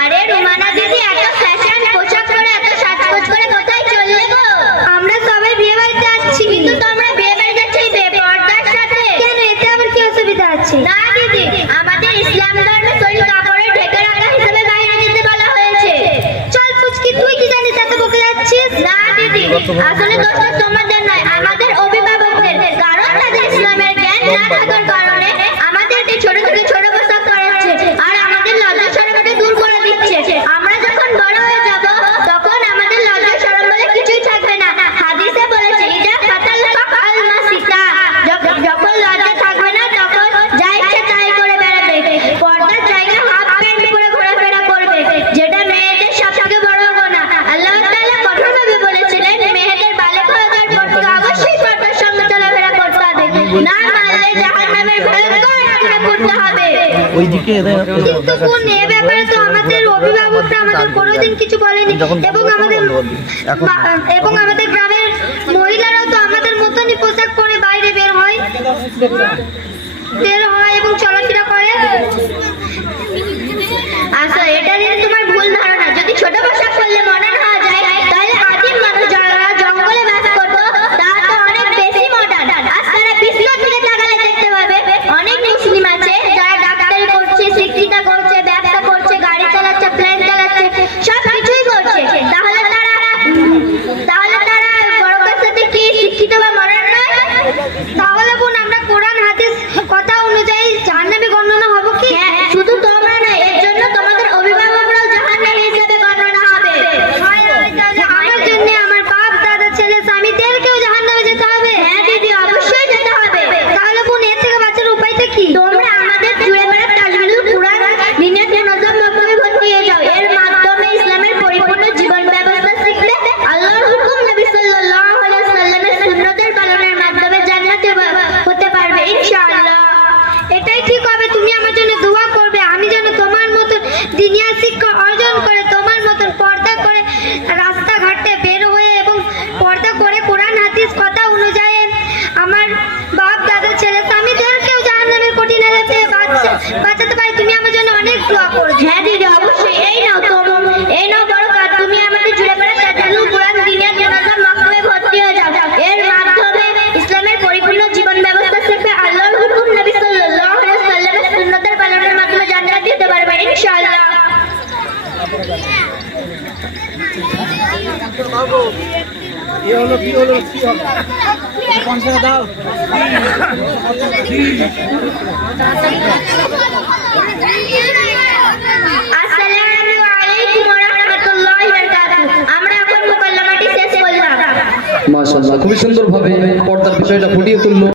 আরে রুমানা দিদি, এত ফ্যাশন পোশাক পরে এত সাজগোজ করে কোথায় চললে গো? আমরা সবাই বিয়ে বাড়িতে যাচ্ছি। কিন্তু তোমরা বিয়ে বাড়ি যাচ্ছ বেপরদার সাথে কেন, এতে আবার কি অসুবিধা আছে? না দিদি, আমাদের ইসলাম ধর্মে শরীর কাপড়ে ঢেকে রাখা হিসেবে বাইরে যেতে বলা হয়েছে। চল ফুচকি, তুই কি জানিস এত বকে যাচ্ছিস? না দিদি, আসলে দোষটা তোমাদের নয়, আমাদের অভিভাবকদের। কারণ তাদের ইসলামের জ্ঞান না থাকার কারণে আমাদেরকে ছোট থেকে ছোট পোশাক পরাচ্ছে আর আমাদের লজ্জা শরমটা দূর করে দিচ্ছে। আমরা যখন বড় হয়ে যাব তখন আমাদের লজ্জা শরম বলে কিছুই থাকবে না। হাদিসে বলেছে ইজা ফাতাল ফাল মাসিতা, যখন লজ্জা থাকবে না তখন যা ইচ্ছে তাই করে বেড়াবে। পর্দার জায়গায় হাফ প্যান্ট পরে ঘোরাফেরা করবে, যেটা মেয়েদের সবথেকে বড় গুনাহ। আল্লাহ তাআলা কঠোরভাবে বলেছিলেন মেয়েদের বালেগ হয়ে যাওয়ার পর থেকে অবশ্যই পর্দার সঙ্গে চলাফেরা করতে হবে, না মানলে জাহান্নামের ভয়ঙ্কর আগুনে পুড়তে হবে। কিন্তু কোন এ ব্যাপারে তো আমাদের অভিভাবকরা আমাদের কোনোদিন কিছু বলেনি, এবং আমাদের গ্রামের মহিলারাও তো আমাদের মতনই পোশাক পরে বাইরে বের হয় এবং চলাফেরা করে। আচ্ছা, এটা নিয়ে তোমার ভুল ধারণা। যদি ছোট পোশাক পরলে মডার্ন হওয়া যায়, তাহলে আদিম মানুষ যারা জঙ্গলে বাস করতো তারা তো অনেক বেশি মডার্ন। আজ তারা পিছনের দিকে তাকালে দেখতে পাবে অনেক মুসলিম আছে যারা ডাক্তারি করছে, শিক্ষিতা করছে, ব্যবসা করছে, গাড়ি চালাচ্ছে, প্লেন চালাচ্ছে, সব কিছুই করছে। তাহলে তারা বড়দের সাথে কি শিক্ষিত বা মডার্ন নয়? তাহলে বোন, আমরা কোরআন হাদিস কথা অনুযায়ী জাহান্নামে গণনা হব কি? হ্যাঁ, শুধু তোমরা নয়, এর জন্য তোমাদের অভিভাবকরাও জাহান্নামী হিসেবে গণনা হবে। আমার জন্য আমার বাপ, দাদা, ছেলে, স্বামীদেরকেও জাহান্নামে যেতে হবে? হ্যাঁ দিদি, অবশ্যই যেতে হবে। তাহলে বোন, এর থেকে বাঁচার উপায়টা কি? তোমরা আমাদের জুড়ে বেড়া তাজবিলুল কুরআন দিনের মুনাজ্জাম মক্তবে ভর্তি হয়ে যাও। এর মাধ্যমে ইসলামের পরিপূর্ণ জীবন ব্যবস্থা শিখবে। আল্লাহর হুকুম, নবী সাল্লাল্লাহু আলাইহি ওয়াসাল্লামের সুন্নতের পালনের মাধ্যমে জান্নাতে হতে পারবে ইনশাআল্লাহ। এটাই ঠিক হবে। তুমি আমার জন্য দোয়া করবে, আমি যেন তোমার মতো দিনিয়া শিক্ষা অর্জন করে তোমার মতন পর্দা করে রাস্তাঘাটে বের হয়ে এবং পর্দা করে কোরআন হাদিস কথা অনুযায়ী আমার বাপ, দাদা, ছেলে, স্বামীদেরকেও জাহান্নামের কঠিন আযাব থেকে বাঁচাতে পারি। তুমি আমার জন্য অনেক দোয়া করবে। হ্যাঁ দিদি, অবশ্যই। এই নাও বরকত, তুমি আমাদের জুড়ে বেড়া তাজবিলুল কুরআন দিনের মুনাজ্জাম মক্তবে ভর্তি হয়ে যাও। এর মাধ্যমে ইসলামের পরিপূর্ণ জীবন ব্যবস্থা শিখবে। আল্লাহর হুকুম, নবী সাল্লাল্লাহু আলাইহি ওয়াসাল্লামের সুন্নতের পালনের মাধ্যমে জান্নাতে যেতে পারবে ইনশাআল্লাহ। আসসালামু আলাইকুম ওয়া রাহমাতুল্লাহি ওয়া বারাকাতুহু। আমরা এখন মুকাল্লামাটি শেষ করলাম। মাশাআল্লাহ, খুবই সুন্দরভাবে পর্দার বিষয়টা ফুটিয়ে তুললো।